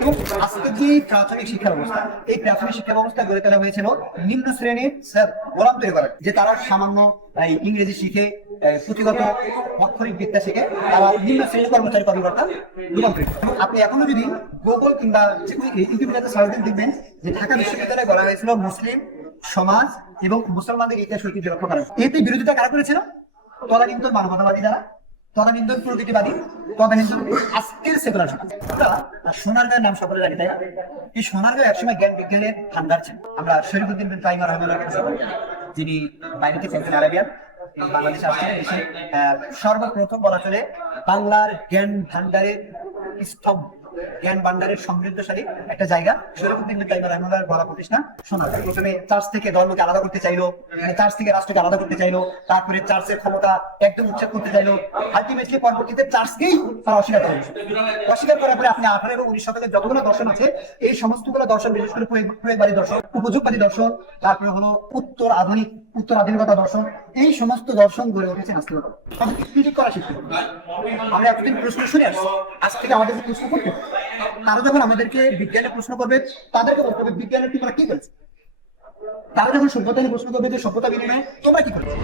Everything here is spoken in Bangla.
এবং আজকের যে প্রাথমিক শিক্ষা ব্যবস্থা, এই প্রাথমিক শিক্ষা ব্যবস্থা গড়ে তোলা হয়েছিল নিম্ন শ্রেণীর স্যার গোলাম তৈরি করার, যে তারা সামান্য ইংরেজি শিখে পুঁথিগত অক্ষরিক বিদ্যা শিখে তারা নিম্ন শ্রেণীর কর্মচারী কর্মকর্তা রূপান্তরিত। আপনি এখনো যদি গুগল কিংবা ইউটিউবে সার্চ দেন, দেখবেন যে ঢাকা বিশ্ববিদ্যালয়ে গড়া হয়েছিল মুসলিম সমাজ এবং মুসলমানদের ইতিহাস ঐতিহ্য রক্ষা করা। এতে বিরোধিতা কারা করেছিল? তদানীন্তন মানবতাবাদী যারা, তদানীন্তন প্রকৃতিবাদী, তদানীন্তন আজকের সেকুলার সমাজ। সোনারগাঁয়ের নাম সকলে জানি, তাই না? এই সোনারগাঁও একসময় জ্ঞান বিজ্ঞানের ভান্ডার ছিল। আমরা শরীফুদ্দিন বিন তাইমা রহমানুল্লাহ, যিনি বাইরে থেকে একজন আরবিয়ান বাংলাদেশে আসছেন, এসে সর্বপ্রথম বলা চলে বাংলার জ্ঞান ভান্ডারের স্তম্ভ, জ্ঞান ভান্ডারের সমৃদ্ধশালী একটা জায়গা শরীফুদ্দিন বিন তাইমা রহমানুল্লাহর বড় প্রতিষ্ঠান সোনারগাঁও। প্রথমে চার্চ থেকে ধর্মকে আলাদা করতে চাইলো, চার্চ থেকে রাষ্ট্রকে আলাদা করতে চাইলো, তারপরে চার্চের ক্ষমতা একদম উচ্ছেদ করতে চাইলো। আলটিমেটলি পরবর্তীতে চার্চকেই তারা অস্বীকার করে। অস্বীকার করার পরে আপনি 18 এবং 19 শতকের যতগুলো দর্শন আছে, এই সমস্তগুলো দর্শন, বিশেষ করে প্রয়োগবাদী দর্শন, উপযোগবাদী দর্শন, তারপরে হলো উত্তর আধুনিকতা দর্শন, এই সমস্ত দর্শন গড়ে উঠেছে নাস্তিকতা। ক্রিটিক করা শিখতে হবে। আমরা এতদিন প্রশ্ন শুনে আসছি, আজ থেকে আমাদেরকে প্রশ্ন করতে হবে। তারা যখন আমাদেরকে বিজ্ঞানের প্রশ্ন করবে, তাদেরকে বলতে হবে বিজ্ঞানের তোমরা কি করেছে। তারা যখন সভ্যতা নিয়ে প্রশ্ন করবে, যে সভ্যতা বিনিময়ে তোমরা কি করেছো।